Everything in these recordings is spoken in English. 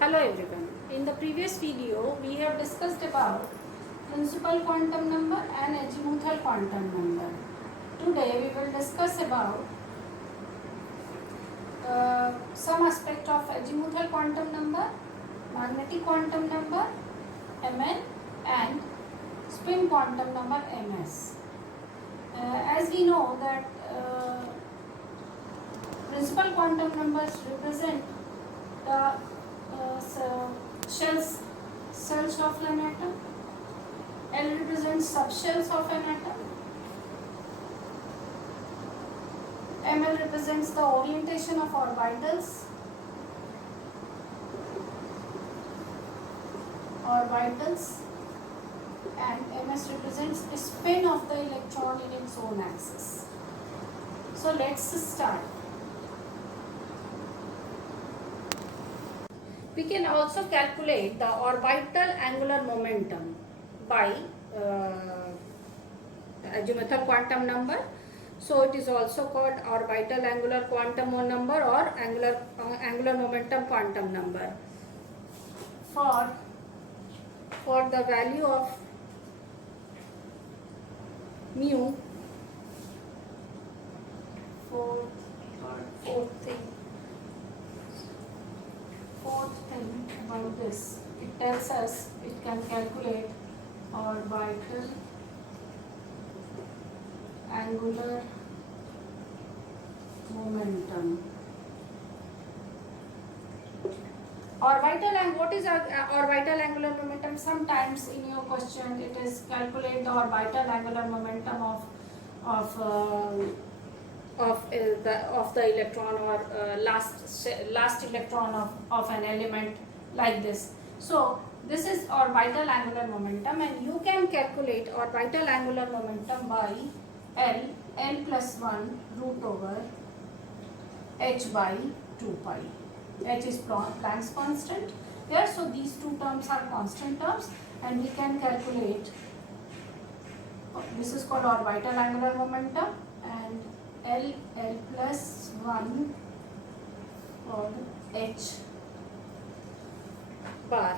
Hello everyone. In the previous video, we have discussed about principal quantum number and azimuthal quantum number. Today we will discuss about some aspect of azimuthal quantum number, magnetic quantum number Mn and spin quantum number Ms. As we know that principal quantum numbers represent the cells of an atom. L represents subshells of an atom. Ml represents the orientation of orbitals. And Ms represents the spin of the electron in its own axis. So let's start. We can also calculate the orbital angular momentum by azimuthal quantum number. So it is also called orbital angular quantum number or angular momentum quantum number. For the value of mu, fourth thing about this, it tells us it can calculate orbital angular momentum. What is orbital angular momentum? Sometimes in your question it is calculate the orbital angular momentum of the electron or last electron of an element, like this. So this is orbital angular momentum, and you can calculate orbital angular momentum by L plus 1 root over h by 2 pi. H is Planck's constant here, so these two terms are constant terms, and we can calculate, this is called orbital angular momentum, and L plus 1 for h bar.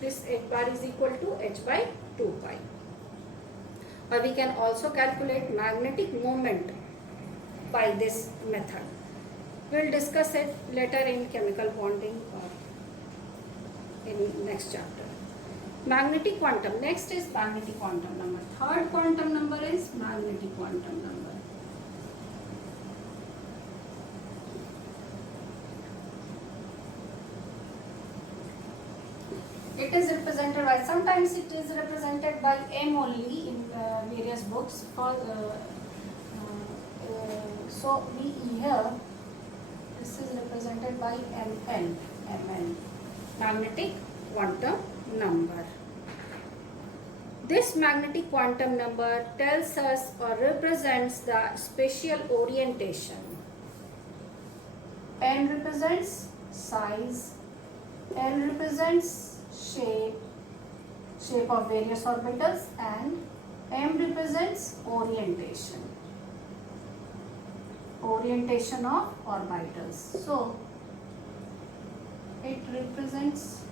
This h bar is equal to h by 2 pi. Or we can also calculate magnetic moment by this method. We will discuss it later in chemical bonding or in next chapter. Magnetic quantum. Next is magnetic quantum number. Third quantum number is magnetic quantum number. It is represented by, sometimes it is represented by M only in various books. So we here, this is represented by Mn, magnetic quantum number. This magnetic quantum number tells us or represents the spatial orientation. N represents size, L represents shape of various orbitals, and M represents orientation of orbitals. So it represents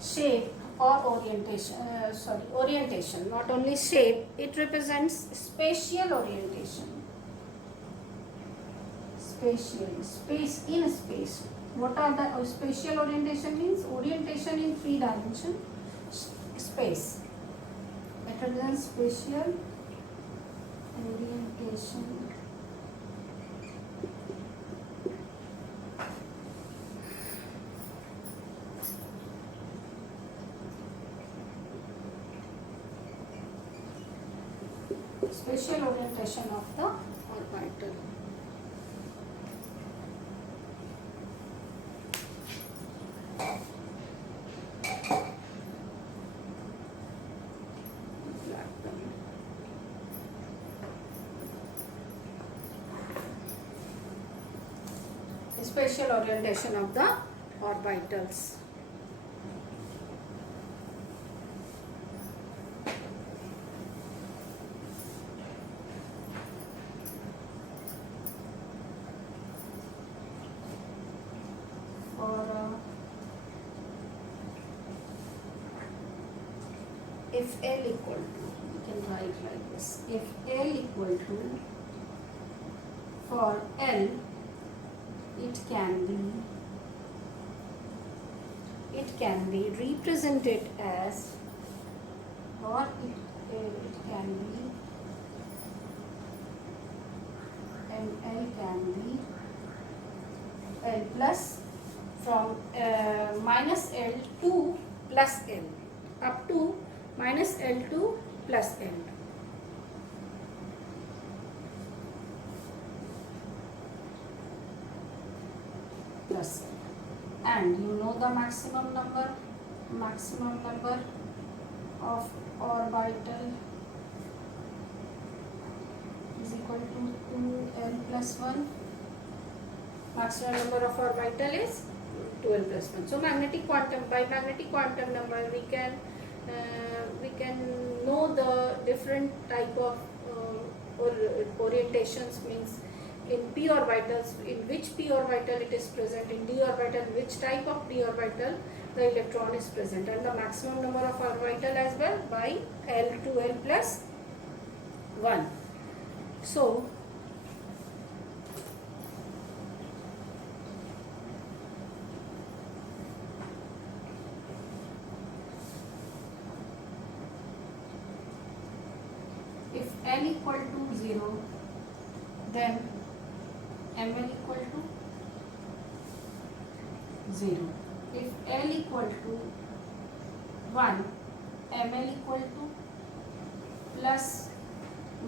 shape or orientation, not only shape, it represents spatial orientation. Space in space. What are the spatial orientation means? Orientation in 3 dimension space. It represents spatial orientation. Spatial orientation of the orbital. Spatial orientation of the orbitals. if L equal to, you can write like this, if L equal to, for L it can be represented as, or it can be, and L can be L plus, from minus L to plus L, up to minus L to plus L. Plus L. And you know the maximum number of orbital is equal to 2L plus 1. Maximum number of orbital is 2L plus 1. So magnetic quantum, by magnetic quantum number we can know the different type of orientations, means in p orbitals, in which p orbital it is present, in d orbital which type of d orbital the electron is present, and the maximum number of orbital as well by L to L plus 1. So if L equal to 0, then ML equal to 0. If L equal to 1, ML equal to plus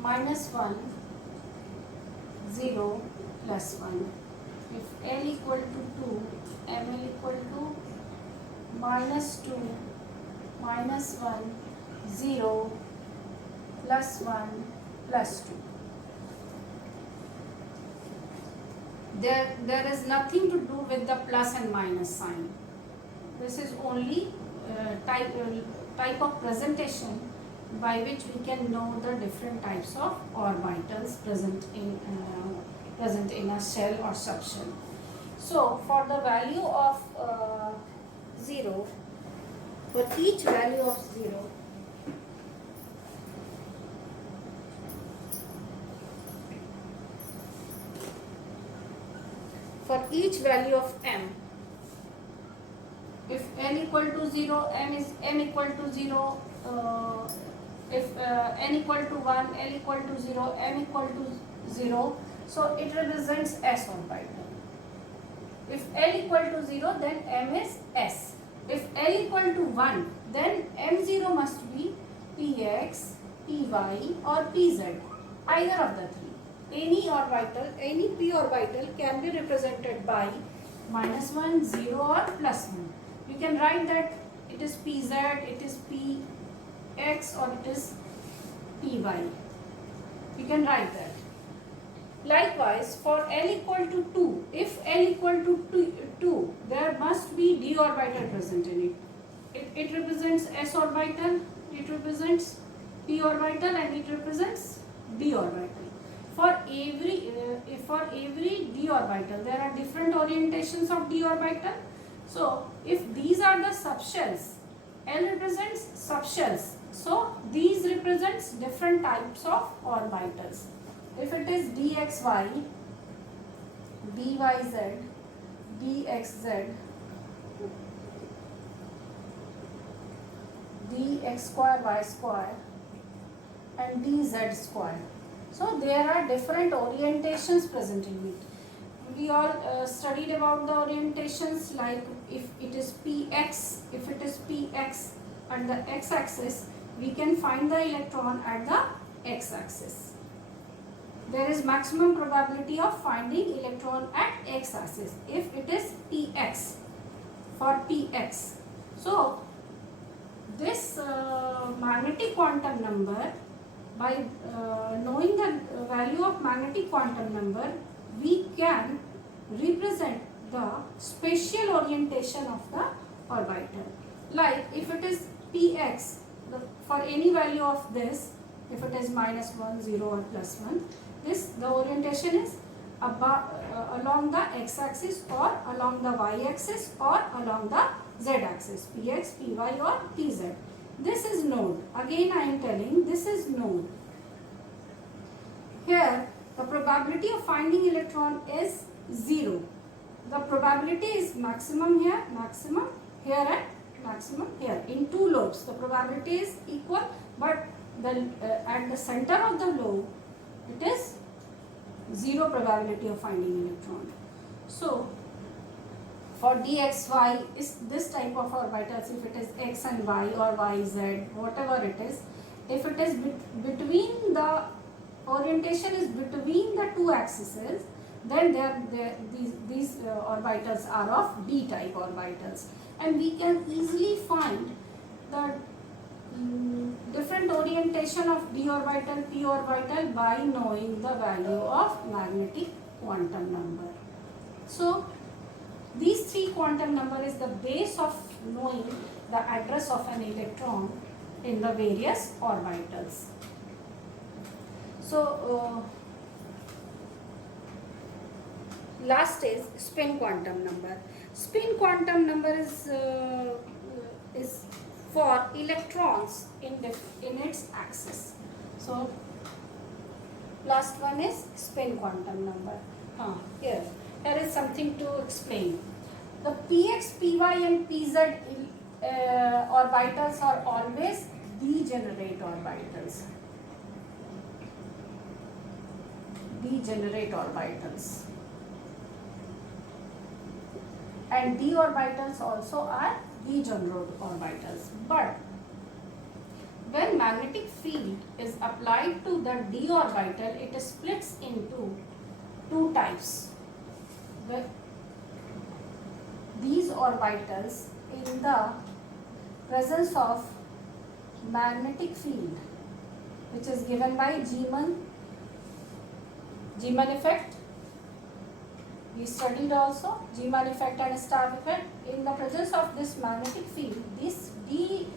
minus 1, 0 plus 1. If L equal to 2, ML equal to minus 2, minus 1, 0 plus 1 plus 2. There is nothing to do with the plus and minus sign. This is only type of presentation by which we can know the different types of orbitals present in a shell or subshell. So for the value of 0, for each value of 0, for each value of m, if n equal to 0, m equal to 0, if n equal to 1, l equal to 0, m equal to 0, so it represents s orbital. If l equal to 0, then m is s. If l equal to 1, then m0 must be px, py or pz, either of the three. Any orbital, any p orbital can be represented by minus 1, 0 or plus 1. You can write that it is pz, it is px or it is py. You can write that. Likewise, for L equal to 2, if L equal to 2, there must be d orbital present in it. It represents s orbital, it represents p orbital and it represents d orbital. For every d orbital, there are different orientations of d orbital. So if these are the subshells, L represents subshells. So these represents different types of orbitals. If it is dxy, dyz, dxz, dx square y square and dz square. So there are different orientations present in it. We all studied about the orientations, like if it is px, and the x-axis, we can find the electron at the x-axis. There is maximum probability of finding electron at x-axis if it is px, for px. So this magnetic quantum number, by knowing the value of magnetic quantum number, we can represent the spatial orientation of the orbital. Like if it is px, for any value of this, if it is minus 1, 0 or plus 1, the orientation is along the x-axis or along the y-axis or along the z-axis, px, py or pz. This is node. Again I am telling, this is node. Here the probability of finding electron is 0. The probability is maximum here, maximum here, and maximum here. In two lobes the probability is equal, but at the center of the lobe it is 0 probability of finding electron. So for dxy is this type of orbitals, if it is x and y or yz, whatever it is, if it is between the orientation is between the two axes, then these orbitals are of d type orbitals, and we can easily find the different orientation of d orbital, p orbital by knowing the value of magnetic quantum number. So these three quantum number is the base of knowing the address of an electron in the various orbitals. So last is spin quantum number. Spin quantum number is for electrons in its axis. So last one is spin quantum number. Here is something to explain. The px, py and pz orbitals are always degenerate orbitals. Degenerate orbitals. And d orbitals also are degenerate orbitals. But when magnetic field is applied to the d orbital, it splits into two types. These orbitals in the presence of magnetic field, which is given by Zeeman effect. We studied also Zeeman effect and star effect. In the presence of this magnetic field, this d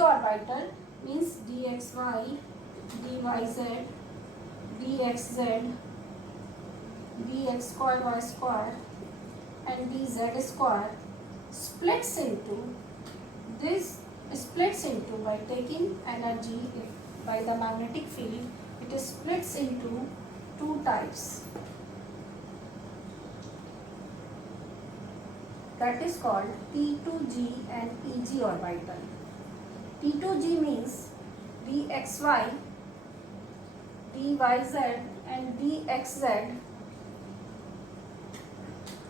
orbital means dxy, dyz, dxz, dx square y square and dz square splits into by taking energy by the magnetic field, it splits into two types. That is called T2G and EG orbital. T2G means dxy, dyz and dxz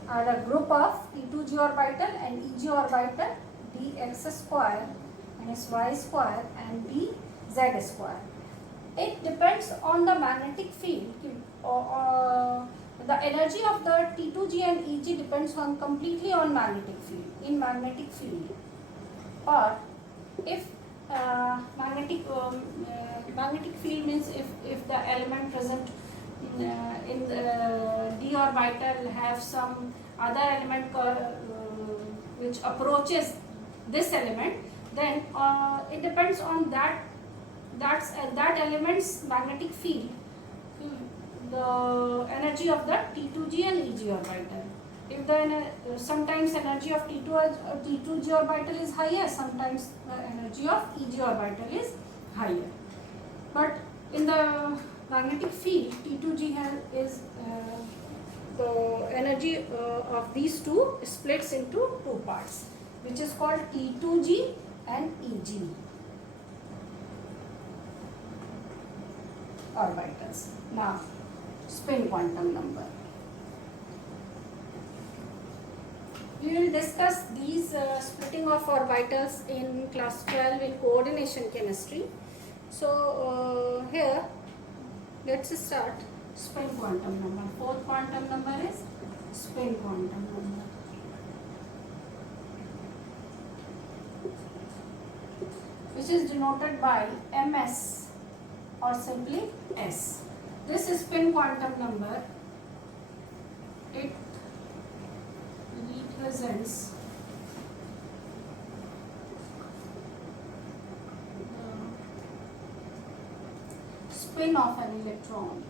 are a group of T2G orbital, and EG orbital dx square minus y square and dz square. It depends on the magnetic field. The energy of the T2G and EG depends on completely on magnetic field. In magnetic field, or if magnetic field means if the element present in the d orbital have some other element which approaches this element, then it depends on that element's magnetic field, the energy of the T2G and EG orbital. If the sometimes energy of T2G orbital is higher, sometimes the energy of EG orbital is higher. But in the magnetic field, T2G is the energy of these two splits into two parts, which is called T2G and EG orbitals. Now, spin quantum number. We will discuss these splitting of orbitals in class 12 in coordination chemistry. So here, let's start spin quantum number. Fourth quantum number is spin quantum number. Which is denoted by ms or simply s. This spin quantum number, it represents the spin of an electron.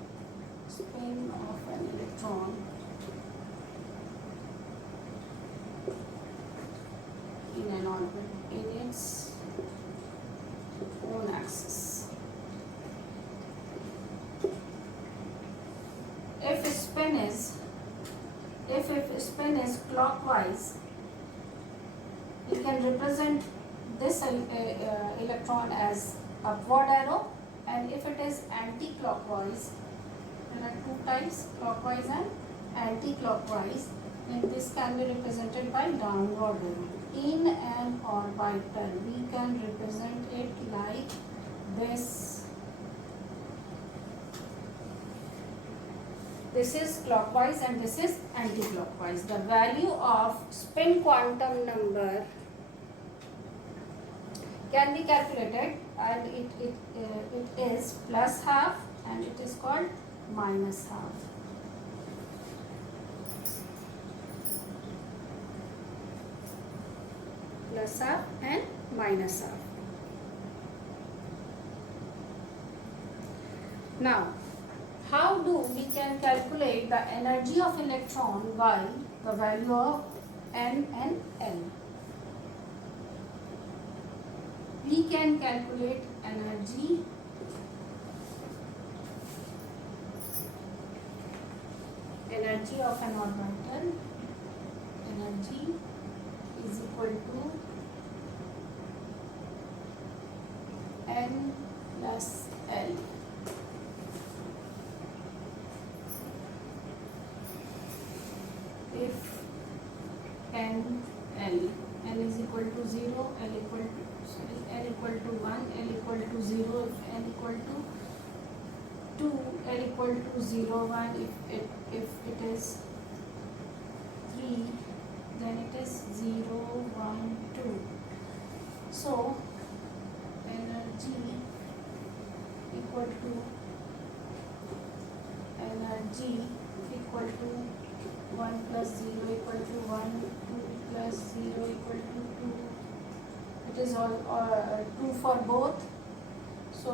Spin of an electron in an orbit, in its if spin is clockwise, you can represent this electron as upward arrow, and if it is anti-clockwise, there are two types, clockwise and anti-clockwise, and this can be represented by downward arrow. In an orbital, we can represent it like this. This is clockwise and this is anti-clockwise. The value of spin quantum number can be calculated, and it is plus half and it is called minus half. Plus half and minus half. Now, how do we can calculate the energy of electron by the value of N and L? We can calculate energy of an orbital. Energy is equal to N plus L. If N is equal to 0, L equal to 1, L equal to 0, if N equal to 2, L equal to 0, 1, if it is 3, then it is 0, 1, 2. So energy equal to 1 plus 0 equal to 1, 2 plus 0 equal to 2. It is all 2 for both. So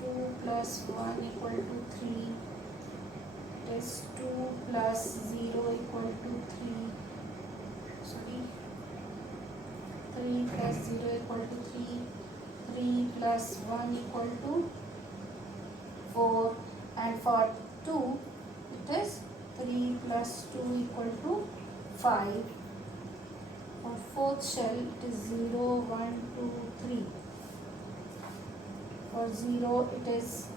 2 plus 1 equal to 3. It is 2 plus 0 equal to 3. Sorry. 3 plus 0 equal to 3. 3 plus 1 equal to 4. And for 2, it is 3 plus 2 equal to 5. For fourth shell, it is 0, 1, 2, 3. For 0, it is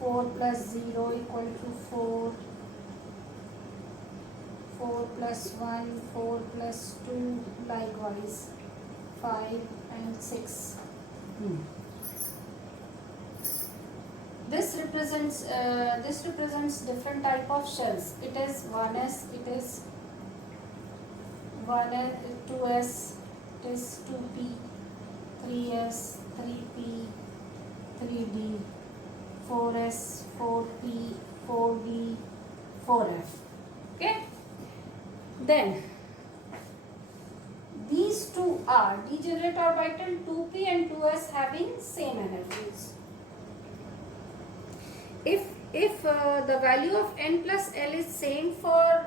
4 plus 0 equal to 4. 4 plus 1, 4 plus 2, likewise 5 and 6. This represents different type of shells. It is 1s, it is 1s, 2s, it is 2p, 3s, 3p, 3d, 4s, 4p, 4d, 4f. Okay. Then these two are degenerate orbital, 2p and 2s having same energies. If the value of N plus L is same for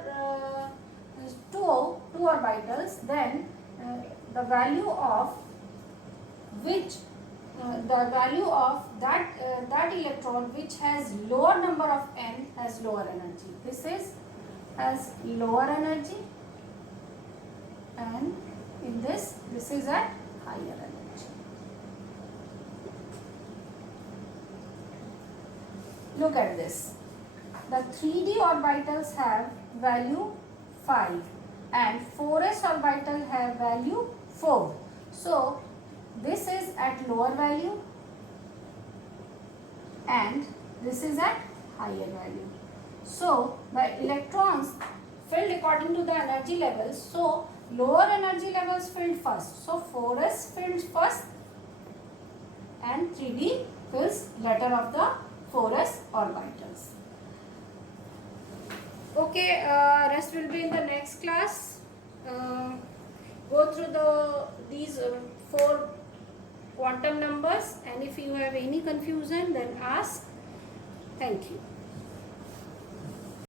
two orbitals, then the value of that electron which has lower number of N has lower energy. This has lower energy, and in this is at higher energy. Look at this. The 3d orbitals have value 5 and 4s orbital have value 4. So this is at lower value and this is at higher value. So the electrons filled according to the energy levels. So lower energy levels filled first. So 4s filled first and 3d fills later of the 4s orbitals. Okay, rest will be in the next class. Go through these 4 quantum numbers, and if you have any confusion, then ask. Thank you.